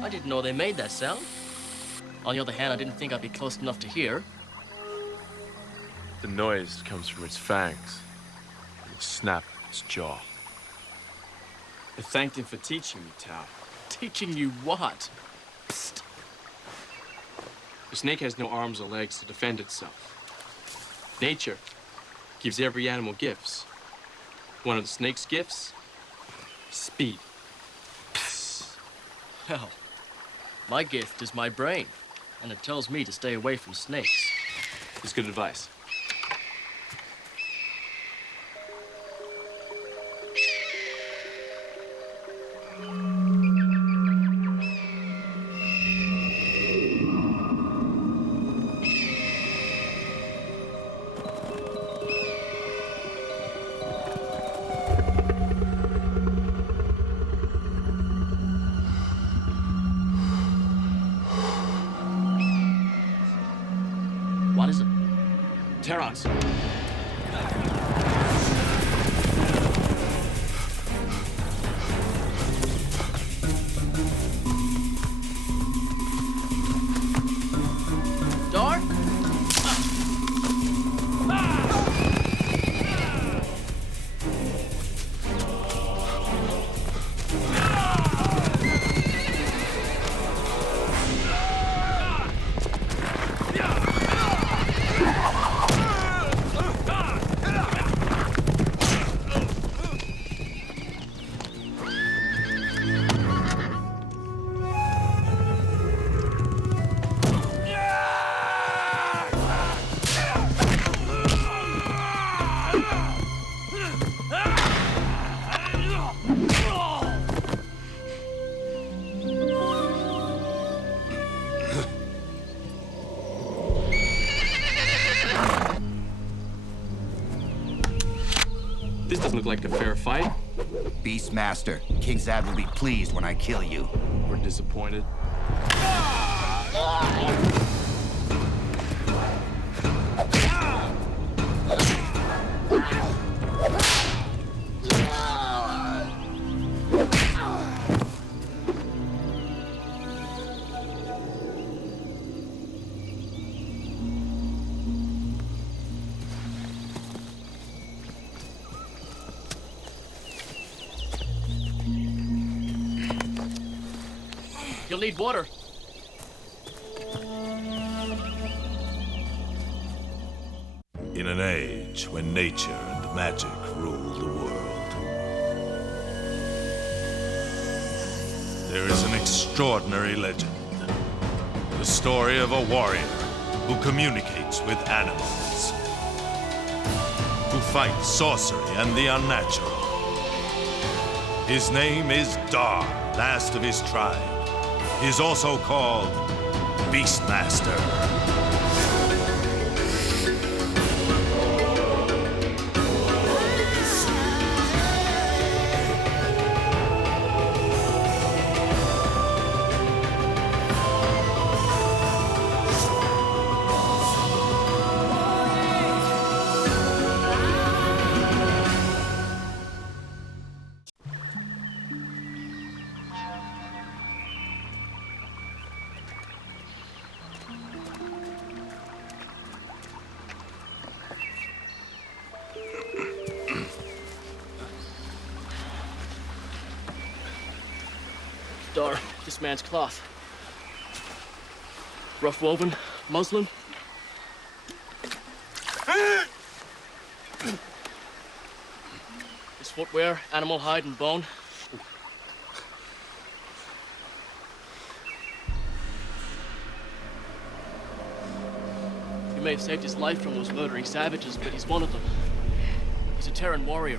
I didn't know they made that sound. On the other hand, I didn't think I'd be close enough to hear. The noise comes from its fangs, and the snap of its jaw. I thanked him for teaching me, Tao. Teaching you what? Psst. The snake has no arms or legs to defend itself. Nature gives every animal gifts. One of the snake's gifts, speed. Hell, my gift is my brain, and it tells me to stay away from snakes. It's good advice. What is it? Terrans. Dar? This doesn't look like a fair fight. Beastmaster, King Zad will be pleased when I kill you. We're disappointed. You'll need water. In an age when nature and magic ruled the world, there is an extraordinary legend. The story of a warrior who communicates with animals, who fights sorcery and the unnatural. His name is Dar, last of his tribe. He is also called Beastmaster. Dar, this man's cloth. Rough woven, muslin. His footwear, animal hide and bone. He may have saved his life from those murdering savages, but he's one of them. He's a Terran warrior.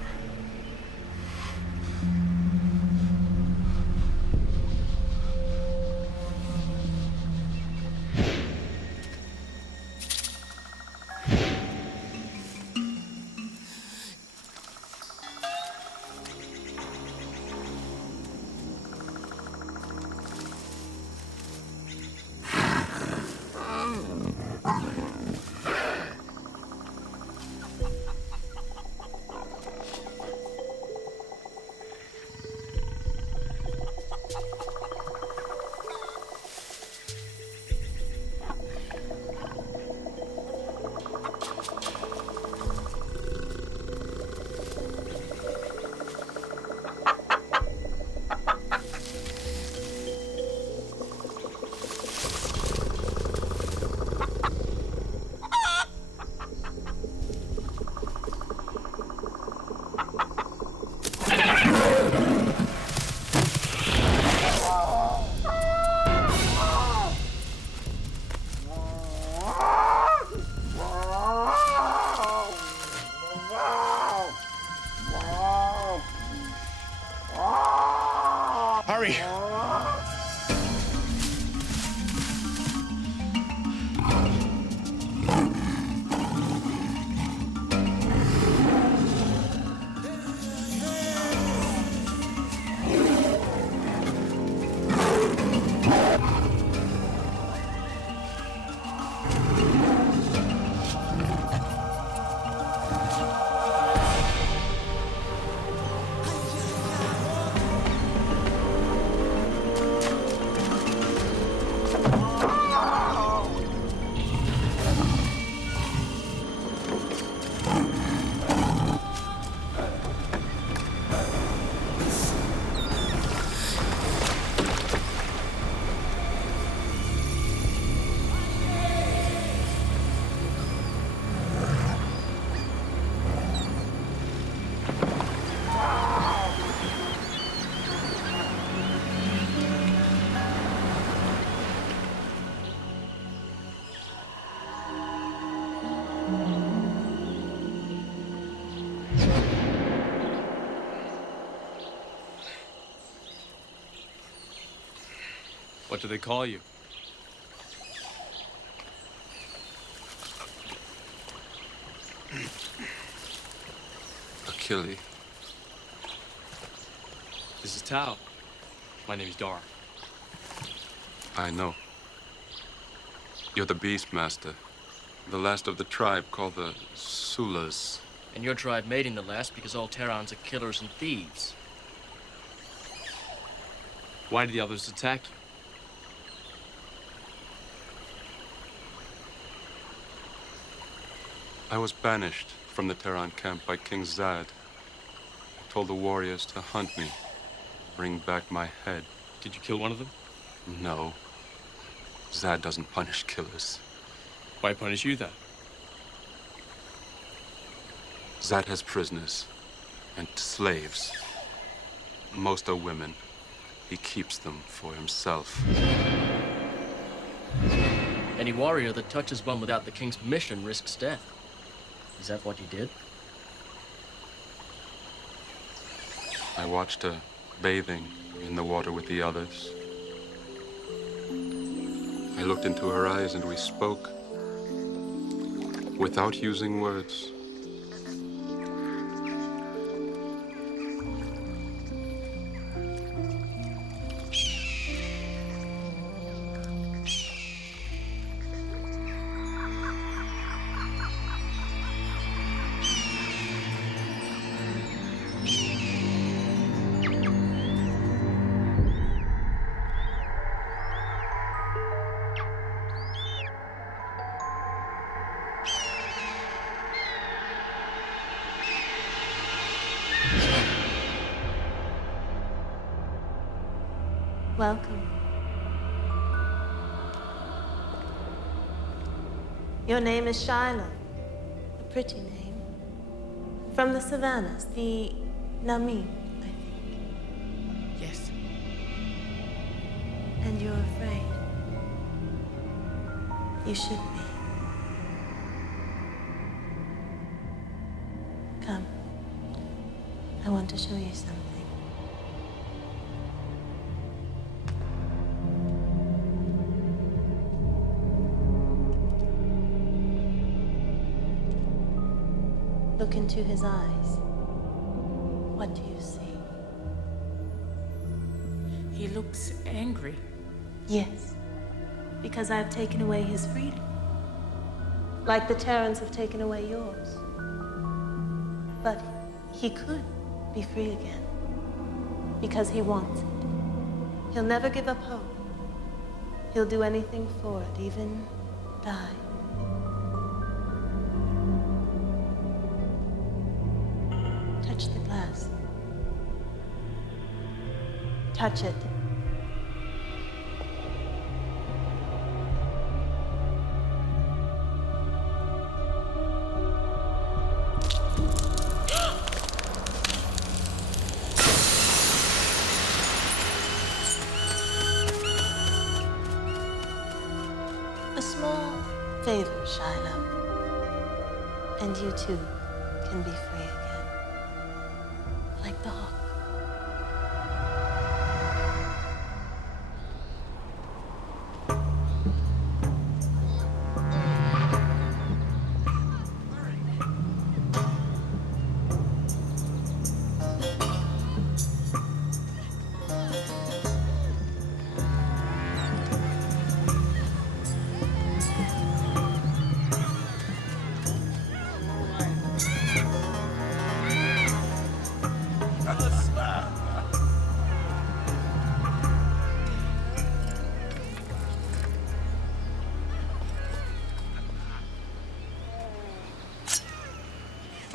What do they call you? Achille. This is Tao. My name's Dar. I know. You're the Beastmaster. The last of the tribe called the Sulas. And your tribe made him the last because all Terrans are killers and thieves. Why did the others attack you? I was banished from the Terran camp by King Zad. He told the warriors to hunt me, bring back my head. Did you kill one of them? No. Zad doesn't punish killers. Why punish you then? Zad has prisoners and slaves. Most are women. He keeps them for himself. Any warrior that touches one without the king's permission risks death. Is that what you did? I watched her bathing in the water with the others. I looked into her eyes and we spoke without using words. Welcome. Your name is Shiloh, a pretty name. From the savannas, the Nami, I think. Yes. And you're afraid. You should be. Come. I want to show you something. Look into his eyes. What do you see? He looks angry. Yes, because I've taken away his freedom. Like the Terrans have taken away yours. But he could be free again. Because he wants it. He'll never give up hope. He'll do anything for it, even die. Touch the glass. Touch it. A small favor, Shiloh. And you too can be free again. Like the hawk.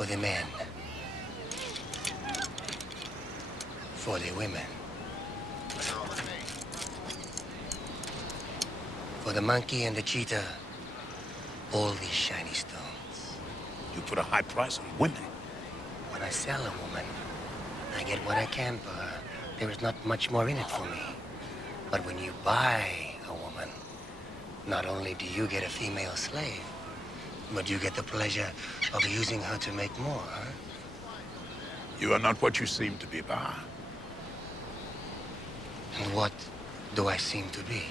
for the men, for the women, for the monkey and the cheetah, all these shiny stones. You put a high price on women. When I sell a woman, I get what I can for her. There is not much more in it for me. But when you buy a woman, not only do you get a female slave, but you get the pleasure of using her to make more, huh? You are not what you seem to be, Baha. And what do I seem to be?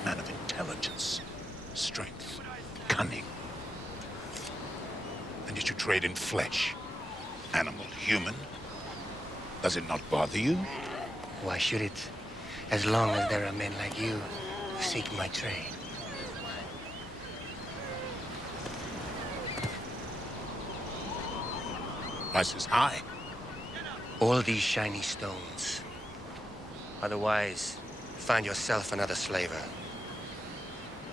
A man of intelligence, strength, cunning. And yet you trade in flesh. Animal, human. Does it not bother you? Why should it? As long as there are men like you who seek my trade. Price is high. All these shiny stones. Otherwise, find yourself another slaver.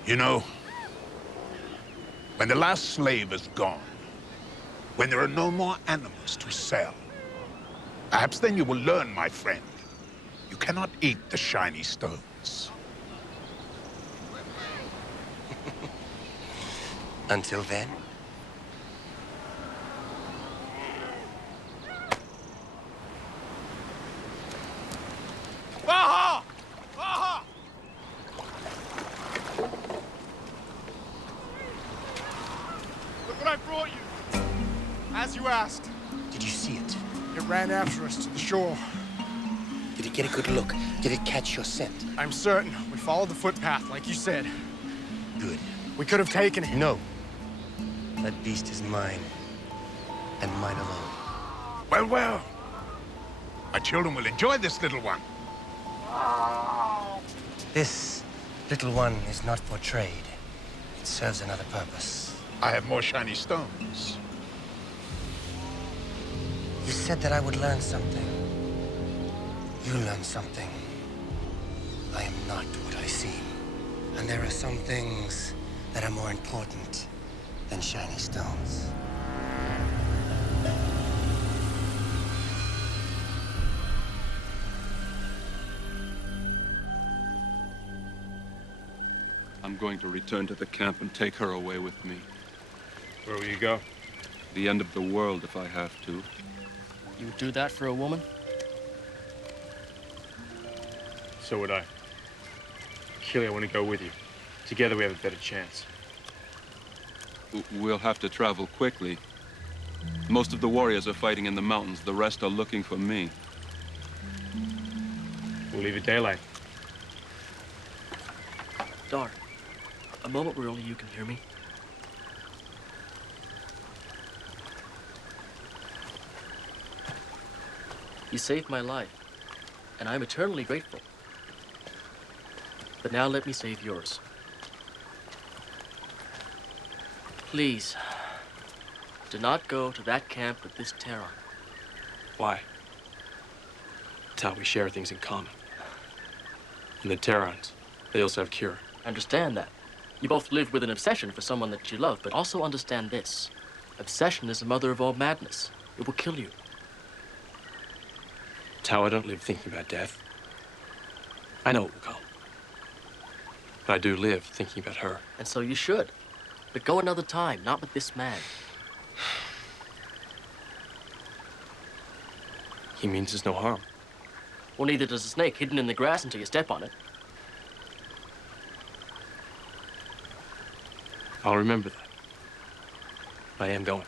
You know, when the last slave is gone, when there are no more animals to sell, perhaps then you will learn, my friend. You cannot eat the shiny stones. Until then? Baha! Baha! Look what I brought you. As you asked. Did you see it? It ran after us to the shore. Did it get a good look? Did it catch your scent? I'm certain. We followed the footpath, like you said. Good. We could have taken it. No. That beast is mine. And mine alone. Well, well. My children will enjoy this little one. This little one is not for trade. It serves another purpose. I have more shiny stones. You said that I would learn something. You learn something. I am not what I seem. And there are some things that are more important than shiny stones. I'm going to return to the camp and take her away with me. Where will you go? The end of the world if I have to. You would do that for a woman? So would I. Keely, I want to go with you. Together we have a better chance. We'll have to travel quickly. Most of the warriors are fighting in the mountains. The rest are looking for me. We'll leave at daylight. Dar, a moment where only you can hear me. You saved my life, and I'm eternally grateful. But now let me save yours. Please, do not go to that camp with this Terran. Why? It's how we share things in common. And the Terrans, they also have cure. I understand that. You both live with an obsession for someone that you love, but also understand this. Obsession is the mother of all madness. It will kill you. It's how I don't live thinking about death. I know it will come. But I do live thinking about her. And so you should. But go another time, not with this man. He means there's no harm. Well, neither does a snake hidden in the grass until you step on it. I'll remember that. I am going.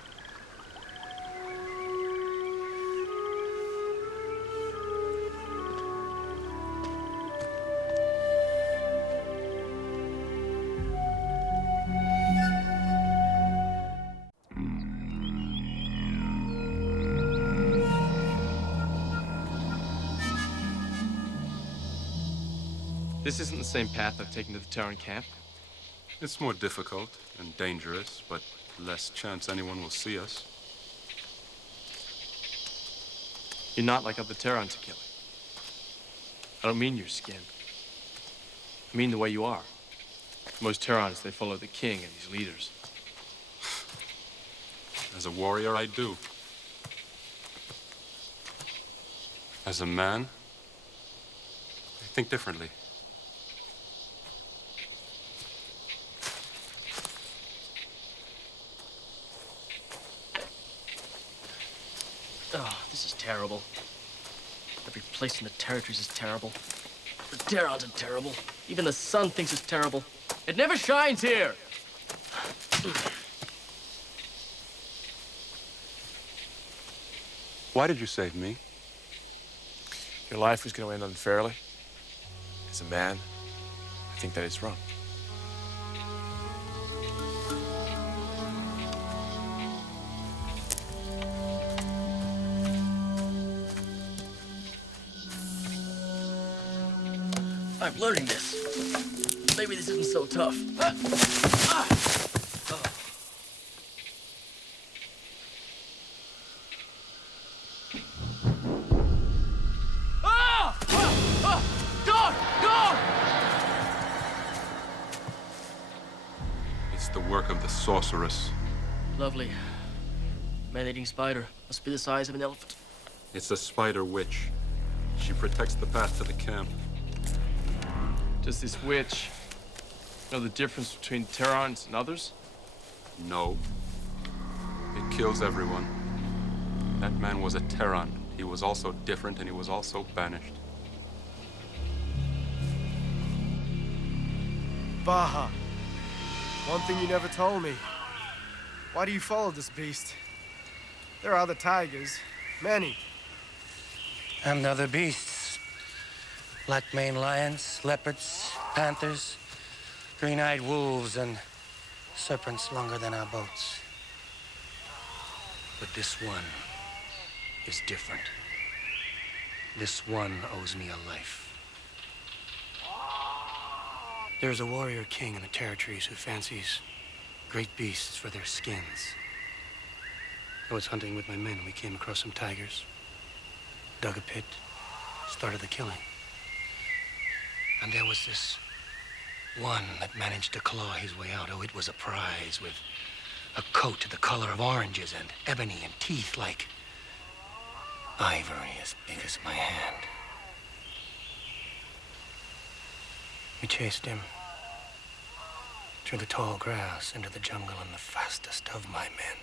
This isn't the same path I've taken to the Terran camp. It's more difficult and dangerous, but less chance anyone will see us. You're not like other Terrans, Achille. I don't mean your skin. I mean the way you are. Most Terrans, they follow the king and his leaders. As a warrior, I do. As a man, I think differently. Oh, this is terrible. Every place in the territories is terrible. The Terrans are terrible. Even the sun thinks it's terrible. It never shines here! Why did you save me? Your life was going to end unfairly. As a man, I think that is wrong. I'm learning this. Maybe this isn't so tough. It's the work of the sorceress. Lovely. Man-eating spider. Must be the size of an elephant. It's the Spider Witch. She protects the path to the camp. Does this witch know the difference between Terrans and others? No. It kills everyone. That man was a Terran. He was also different, and he was also banished. Baja. One thing you never told me. Why do you follow this beast? There are other tigers. Many. And other beasts. Black maned lions, leopards, panthers, green-eyed wolves, and serpents longer than our boats. But this one is different. This one owes me a life. There's a warrior king in the territories who fancies great beasts for their skins. I was hunting with my men. We came across some tigers, dug a pit, started the killing. And there was this one that managed to claw his way out. Oh, it was a prize with a coat the color of oranges and ebony and teeth like ivory as big as my hand. We chased him through the tall grass into the jungle, and the fastest of my men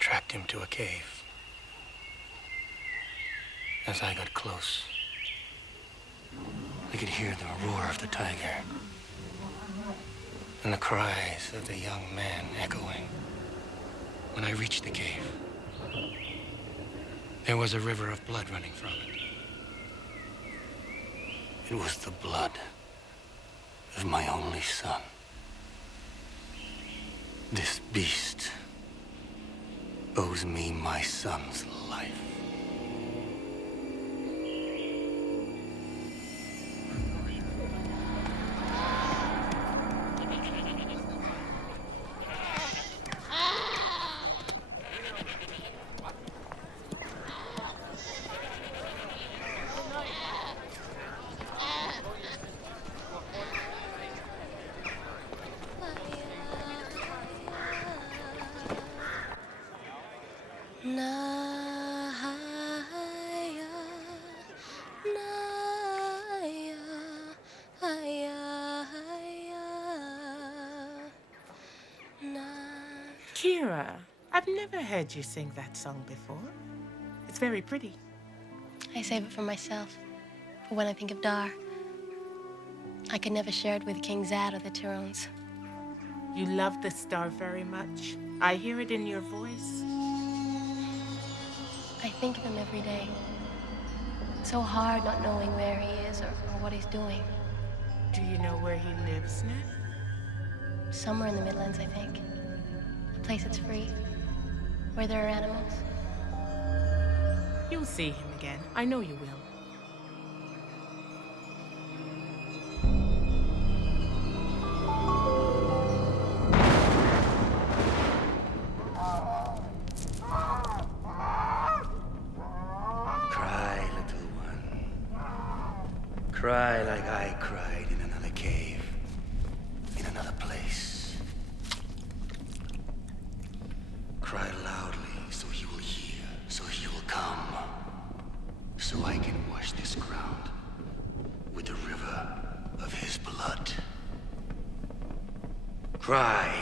tracked him to a cave. As I got close, I could hear the roar of the tiger and the cries of the young man echoing. When I reached the cave, there was a river of blood running from it. It was the blood of my only son. This beast owes me my son's life. Kira, I've never heard you sing that song before. It's very pretty. I save it for myself, for when I think of Dar. I could never share it with King Zad or the Tyrons. You love the star very much. I hear it in your voice. I think of him every day. So hard not knowing where he is or what he's doing. Do you know where he lives now? Somewhere in the Midlands, I think. A place that's free, where there are animals. You'll see him again. I know you will. Cry, little one. Cry like I cried in another cave, in another place. Cry loudly, so he will hear, so he will come. So I can wash this ground with the river of his blood. Cry.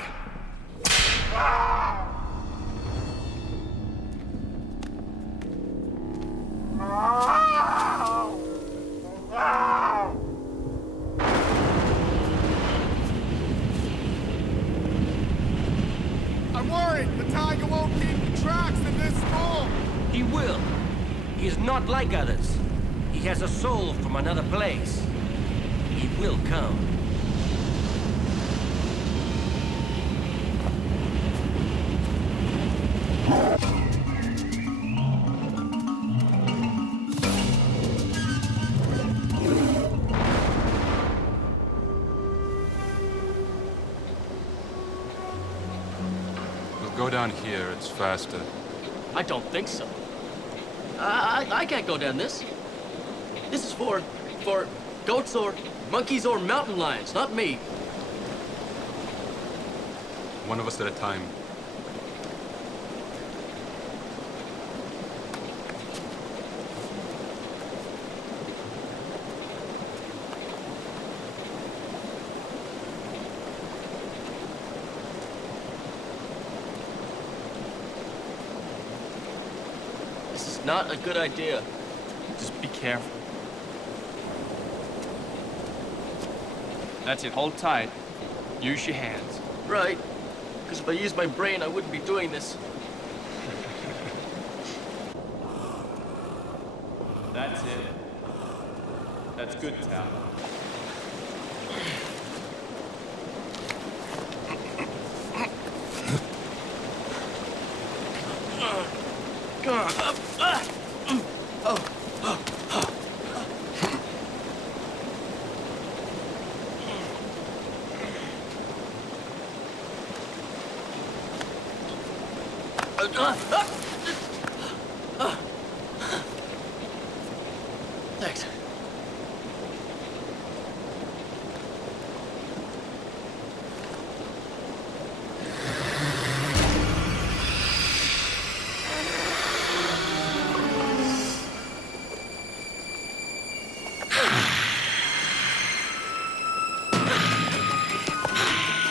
I'm worried the tiger won't keep tracks in this storm. He will. He is not like others. He has a soul from another place. He will come. We'll go down here, it's faster. I don't think so. I can't go down this. This is for goats or monkeys or mountain lions, not me. One of us at a time. This is not a good idea. Just be careful. That's it, hold tight. Use your hands. Right. Because if I used my brain, I wouldn't be doing this. That's it. That's good, Tal. Thanks.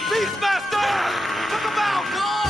Beastmaster! Look about! Guard!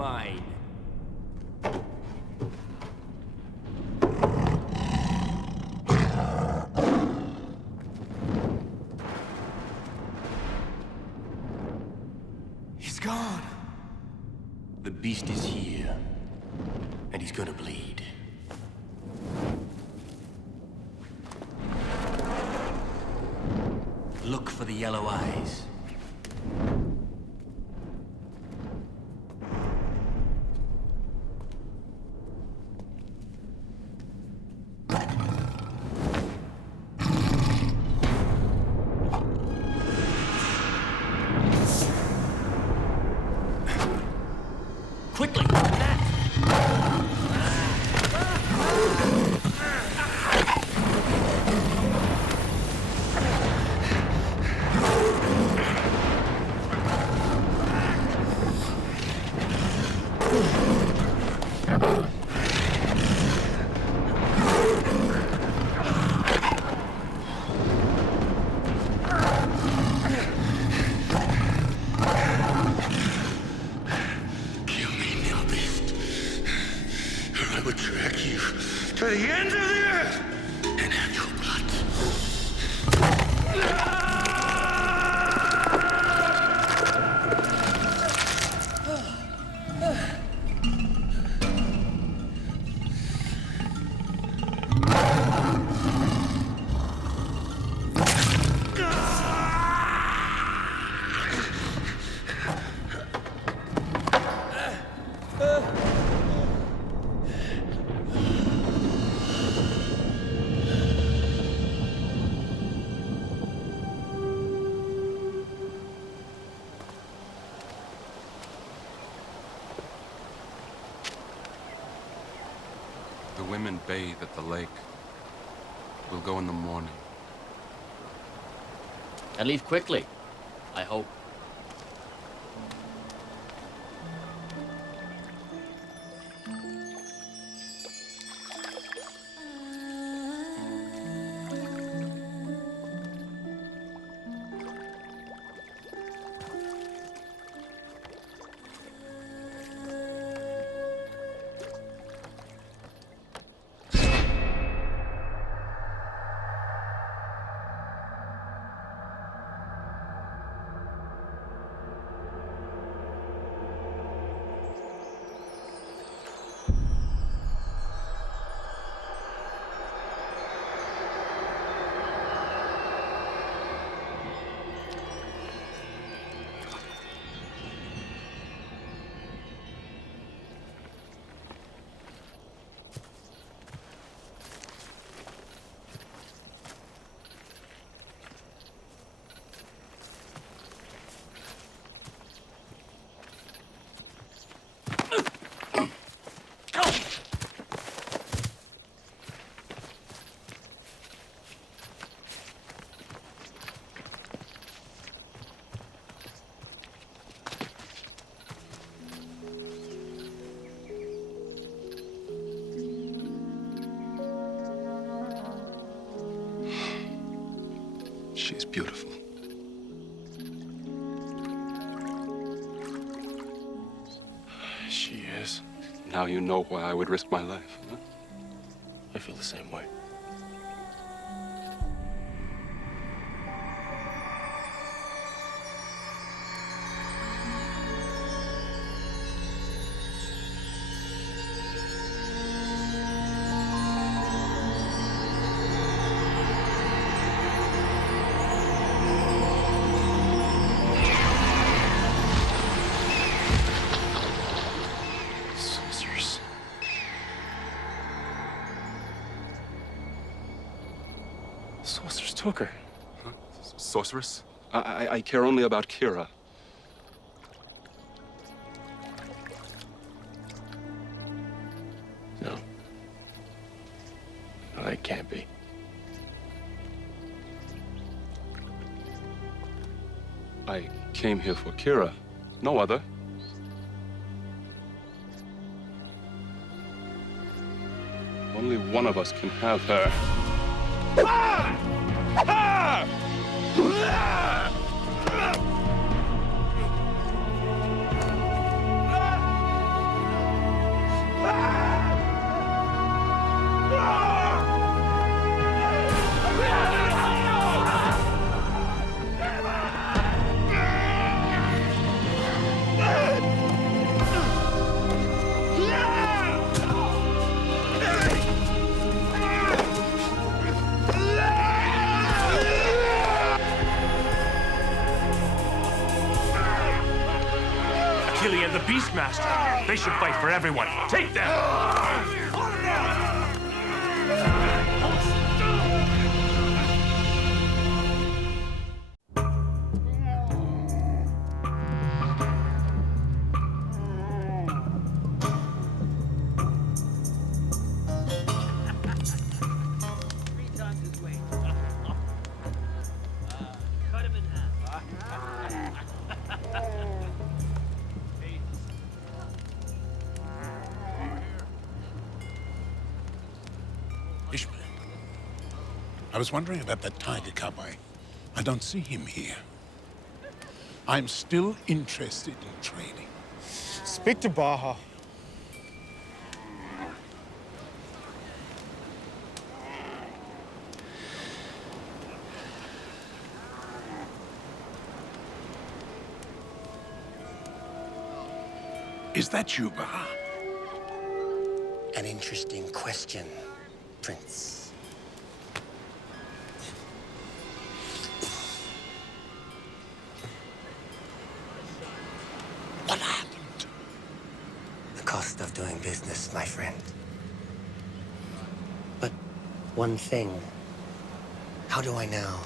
mine. He's gone. beast is here, and he's gonna bleed. Look for the yellow eyes. Quickly! I would track you to the ends of the earth and have your blood. The women bathe at the lake. We'll go in the morning. And leave quickly, I hope. She's beautiful. She is. Now you know why I would risk my life, huh? I feel the same way. Sorceress took her. Huh? Sorceress? I care only about Kira. No. No, it can't be. I came here for Kira. No other. Only one of us can have her. Beastmaster. They should fight for everyone. Take them! Ishmael, I was wondering about that tiger cub. I don't see him here. I'm still interested in training. Speak to Baja. Is that you, Baha? An interesting question, Prince. What happened? The cost of doing business, my friend. But one thing, how do I now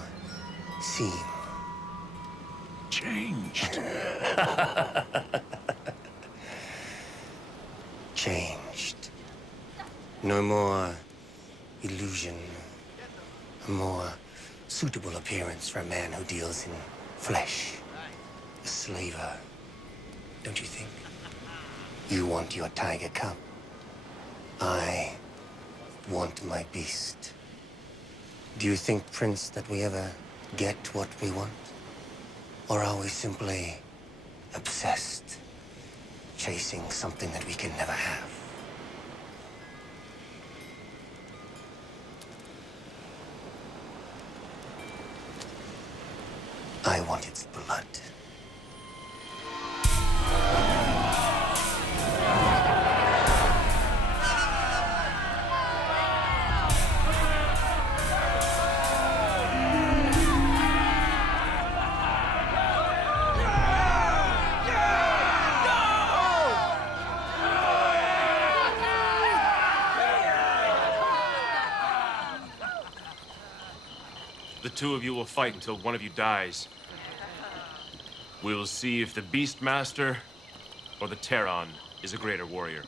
seem? Changed. Changed. No more illusion. A more suitable appearance for a man who deals in flesh. A slaver. Don't you think? You want your tiger cub. I want my beast. Do you think, Prince, that we ever get what we want? Or are we simply obsessed, chasing something that we can never have? I want its blood. The two of you will fight until one of you dies. We will see if the Beastmaster or the Terran is a greater warrior.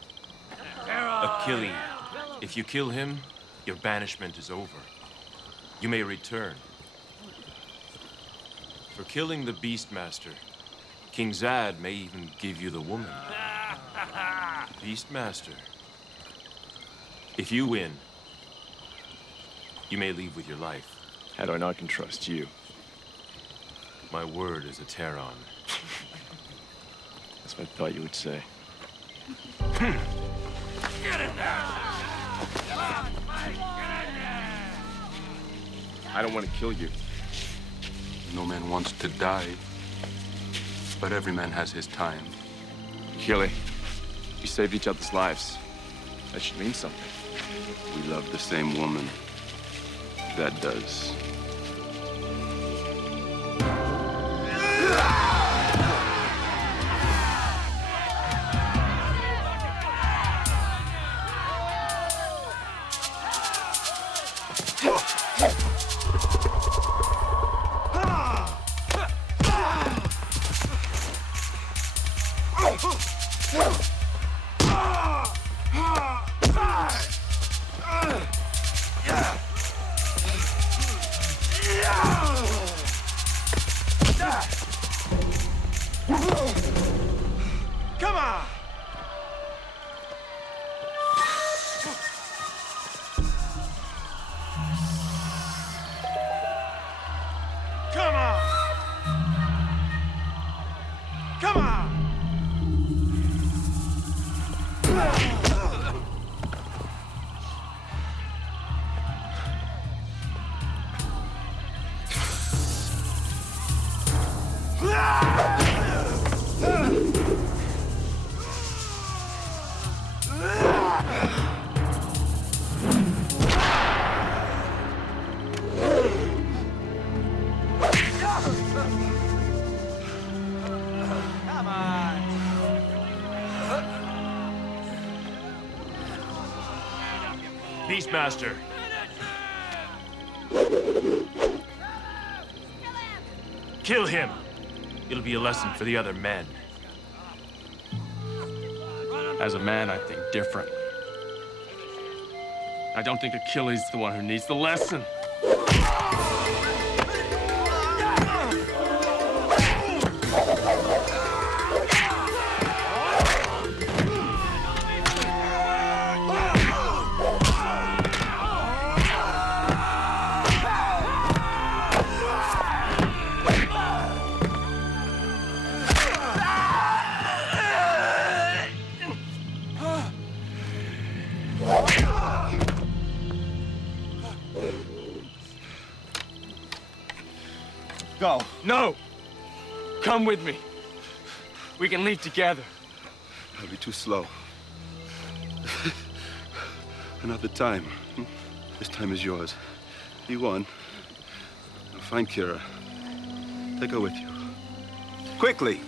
Achilles, if you kill him, your banishment is over. You may return. For killing the Beastmaster, King Zad may even give you the woman. Beastmaster, if you win, you may leave with your life. How do I know I can trust you? My word is a Terran. That's what I thought you would say. Get in there! I don't want to kill you. No man wants to die, but every man has his time. Achilles, you saved each other's lives. That should mean something. We love the same woman. That does. Beastmaster. Kill him. It'll be a lesson for the other men. As a man, I think differently. I don't think Achilles is the one who needs the lesson. Go. No! Come with me. We can leave together. I'll be too slow. Another time. This time is yours. You won. Now find Kira. Take her with you. Quickly!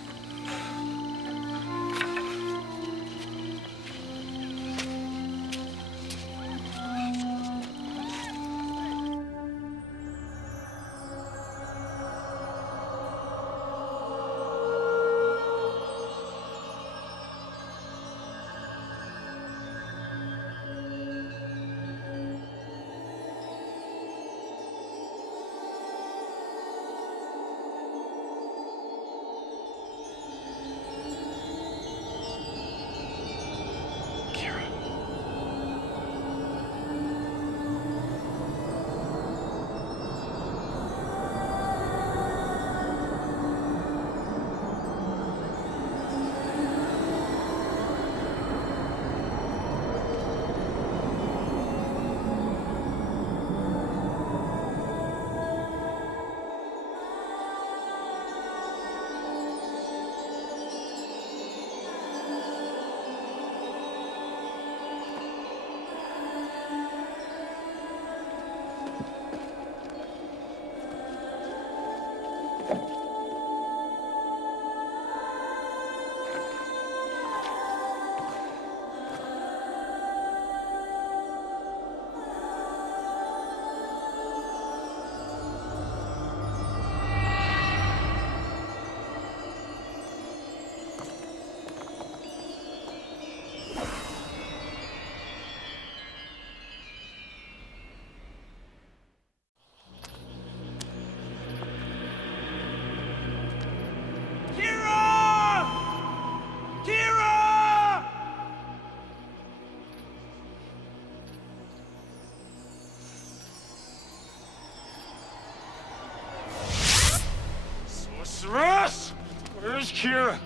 Sorceress! Where's Kira?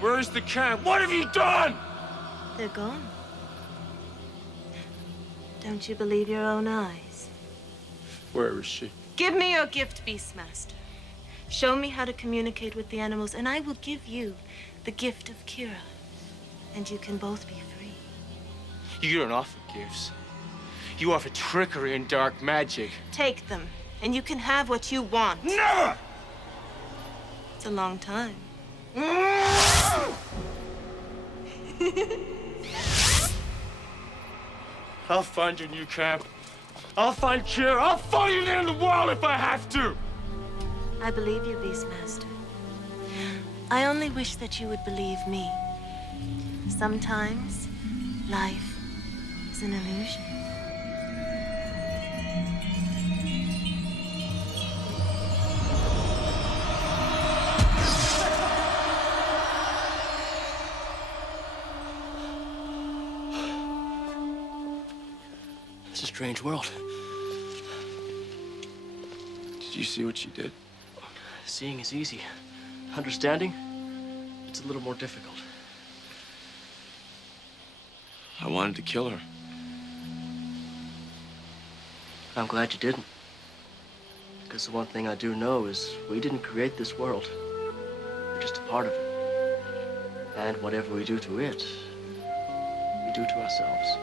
Where's the camp? What have you done? They're gone. Don't you believe your own eyes? Where is she? Give me your gift, Beastmaster. Show me how to communicate with the animals, and I will give you the gift of Kira. And you can both be free. You don't offer gifts. You offer trickery and dark magic. Take them, and you can have what you want. Never! It's a long time. I'll find your new camp. I'll find Kira. I'll find you there in the world if I have to. I believe you, Beastmaster. I only wish that you would believe me. Sometimes, life is an illusion. It's a strange world. Did you see what she did? Seeing is easy. Understanding, it's a little more difficult. I wanted to kill her. I'm glad you didn't. Because the one thing I do know is we didn't create this world. We're just a part of it. And whatever we do to it, we do to ourselves.